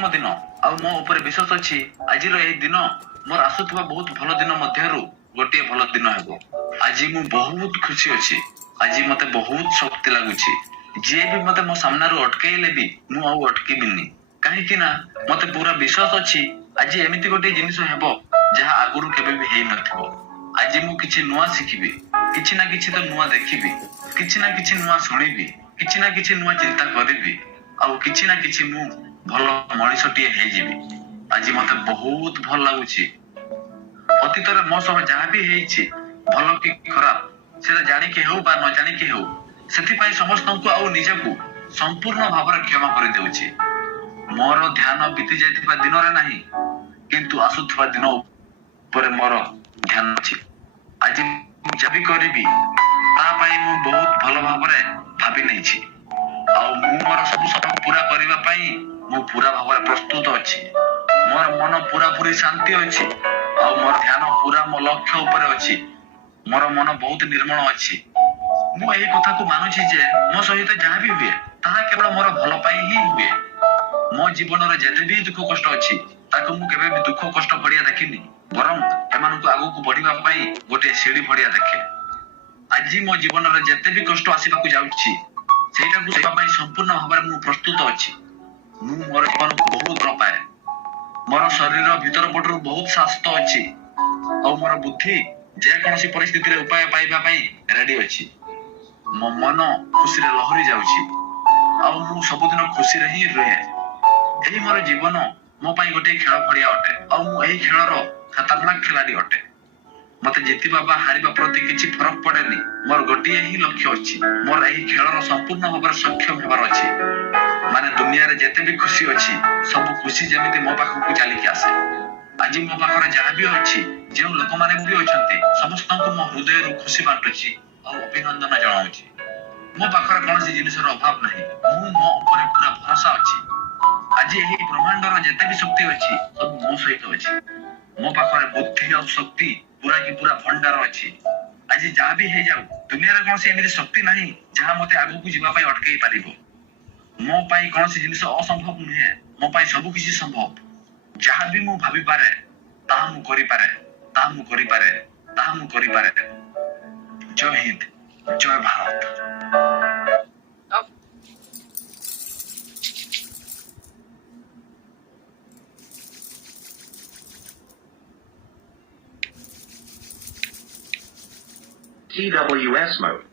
ପ୍ରଥମ ଦିନ ଆଉ ମୋ ଉପରେ ବିଶ୍ୱାସ ଅଛି ଆଜିର ଏହି ଦିନ ମୋର ଆସୁଥିବା ବହୁତ ଭଲ ଦିନ ମଧ୍ୟରୁ ଗୋଟିଏ ଭଲ ଦିନ ହେବ। ଆଜି ମୁଁ ବହୁତ ଖୁସି ଅଛି। ଆଜି ମତେ ବହୁତ ଶକ୍ତି ଲାଗୁଛି। ଯିଏ ବି ମତେ ମୋ ସାମ୍ନାରୁ ଅଟକେଇଲେ ବି ମୁଁ ଆଉ ଅଟକିବିନି, କାହିଁକି ନା ମତେ ପୁରା ବିଶ୍ୱାସ ଅଛି ଆଜି ଏମିତି ଗୋଟିଏ ଜିନିଷ ହେବ ଯାହା ଆଗରୁ କେବେ ବି ହେଇନଥିବ। ଆଜି ମୁଁ କିଛି ନୂଆ ଶିଖିବି, କିଛି ନା କିଛି ତ ନୂଆ ଦେଖିବି, କିଛି ନା କିଛି ନୂଆ ଶୁଣିବି, କିଛି ନା କିଛି ନୂଆ ଚିନ୍ତା କରିବି, ଆଉ କିଛି ନା କିଛି ମୁଁ ଭଲ ମଣିଷଟିଏ ହେଇଯିବି। ଆଜି ମତେ ବହୁତ ଭଲ ଲାଗୁଛି। ଅତୀତରେ ମୋ ସହ ଯାହା ବି ହେଇଛି ଭଲ କି ଖରାପ ସେଟା ଜାଣିକି ହେଉ ବା ନ ଜାଣିକି ହେଉ, ସେଥିପାଇଁ ସମସ୍ତଙ୍କୁ ଆଉ ନିଜକୁ ସମ୍ପୂର୍ଣ୍ଣ ଭାବରେ କ୍ଷମା କରିଦେଉଛି। ମୋର ଧ୍ୟାନ ବିତି ଯାଇଥିବା ଦିନରେ ନାହିଁ, କିନ୍ତୁ ଆସୁଥିବା ଦିନ ଉପରେ ମୋର ଧ୍ୟାନ ଅଛି। ଆଜି ମୁଁ ଯାହା ବି କରିବି ତା ପାଇଁ ମୁଁ ବହୁତ ଭଲ ଭାବରେ ଭାବି ନେଇଛି, ଆଉ ମୁଁ ମୋର ସବୁ ସ୍ୱପ୍ନ ପୁରା କରିବା ପାଇଁ ମୁଁ ପୁରା ଭାବରେ ପ୍ରସ୍ତୁତ ଅଛି। ମୋର ମନ ପୁରାପୁରି ଶାନ୍ତି ଅଛି, ଆଉ ମୋର ଧ୍ୟାନ ପୁରା ମୋ ଲକ୍ଷ୍ୟ ଉପରେ ଅଛି। ମୋର ମନ ବହୁତ ନିର୍ମଳ ଅଛି। ମୁଁ ଏହି କଥାକୁ ମାନୁଛି ଯେ ମୋ ସହିତ ଯାହା ବି ହୁଏ ତାହା କେବଳ ମୋର ଭଲ ପାଇଁ ହିଁ ହୁଏ। ମୋ ଜୀବନରେ ଯେତେ ବି ଦୁଃଖ କଷ୍ଟ ଅଛି ତାକୁ ମୁଁ କେବେ ବି ଦୁଃଖ କଷ୍ଟ ଭଳିଆ ଦେଖିନି, ବରଂ ଏମାନଙ୍କୁ ଆଗକୁ ବଢିବା ପାଇଁ ଗୋଟିଏ ସିଢି ଭଳିଆ ଦେଖେ। ଆଜି ମୋ ଜୀବନରେ ଯେତେ ବି କଷ୍ଟ ଆସିବାକୁ ଯାଉଛି ସେଇଟାକୁ ସେବା ପାଇଁ ସମ୍ପୂର୍ଣ୍ଣ ଭାବରେ ମୁଁ ପ୍ରସ୍ତୁତ ଅଛି। ମୁଁ ମୋର ଜୀବନକୁ ବହୁତ ଭଲ ପାଏ। ମୋର ଶରୀର ଭିତର ପଟରୁ ବହୁତ ସ୍ୱାସ୍ଥ୍ୟ ଅଛି, ଆଉ ମୋର ବୁଦ୍ଧି ଯେକୌଣସି ପରିସ୍ଥିତିରେ ଉପାୟ ପାଇବା ପାଇଁ ରେଡି ଅଛି। ମୋ ମନ ଖୁସିରେ ଲହରି ଯାଉଛି, ଆଉ ମୁଁ ସବୁଦିନ ଖୁସିରେ ହିଁ ରୁହେ। ଏହି ମୋର ଜୀବନ ମୋ ପାଇଁ ଗୋଟିଏ ଖେଳ ପଡିଆ ଅଟେ, ଆଉ ମୁଁ ଏହି ଖେଳର ଖତରନାକ ଖେଳାଡି ଅଟେ। ମତେ ଜିତିବା ବା ହାରିବା ପ୍ରତି କିଛି ଫରକ ପଡେନି। ମୋର ଗୋଟିଏ ହିଁ ଲକ୍ଷ୍ୟ ଅଛି, ମୋର ଏହି ଖେଳର ସମ୍ପୂର୍ଣ୍ଣ ଭାବରେ ସକ୍ଷମ ହେବାର ଅଛି। ମାନେ ଦୁନିଆରେ ଯେତେ ବି ଖୁସି ଅଛି ସବୁ ଖୁସି ଯେମିତି ମୋ ପାଖକୁ ଚାଲିକି ଆସେ। ଆଜି ମୋ ପାଖରେ ଯାହା ବି ଅଛି, ଯେଉଁ ଲୋକମାନେ ବି ଅଛନ୍ତି ସମସ୍ତଙ୍କୁ ମୋ ହୃଦୟରୁ ଖୁସି ବାଣ୍ଟୁଛି ଆଉ ଅଭିନନ୍ଦନ ଜଣାଉଛି। ମୋ ପାଖରେ କୌଣସି ଜିନିଷର ଅଭାବ ନାହିଁ। ମୁଁ ମୋ ଉପରେ ପୁରା ଭରସା ଅଛି। ଆଜି ଏହି ବ୍ରହ୍ମାଣ୍ଡର ଯେତେ ବି ଶକ୍ତି ଅଛି ସବୁ ମୋ ସହିତ ଅଛି। ମୋ ପାଖରେ ବୁଦ୍ଧି ଆଉ ଶକ୍ତି ପୁରା କି ପୁରା ଭଣ୍ଡାର ଅଛି। ଆଜି ଯାହା ବି ହେଇଯାଉ ଦୁନିଆରେ କୌଣସି ଏମିତି ଶକ୍ତି ନାହିଁ ଯାହା ମତେ ଆଗକୁ ଯିବା ପାଇଁ ଅଟକେଇ ପାରିବ। ମୋ ପାଇଁ କୌଣସି ଜିନିଷ ଅସମ୍ଭବ ନୁହେଁ, ମୋ ପାଇଁ ସବୁ କିଛି ସମ୍ଭବ। ଯାହା ବି ମୁଁ ଭାବିପାରେ ତାହା ମୁଁ କରିପାରେ, ତାହା ମୁଁ କରିପାରେ, ତାହା ମୁଁ କରିପାରେ। ଜୟ ହିନ୍ଦ, ଜୟ ଭାରତ। TWS mode.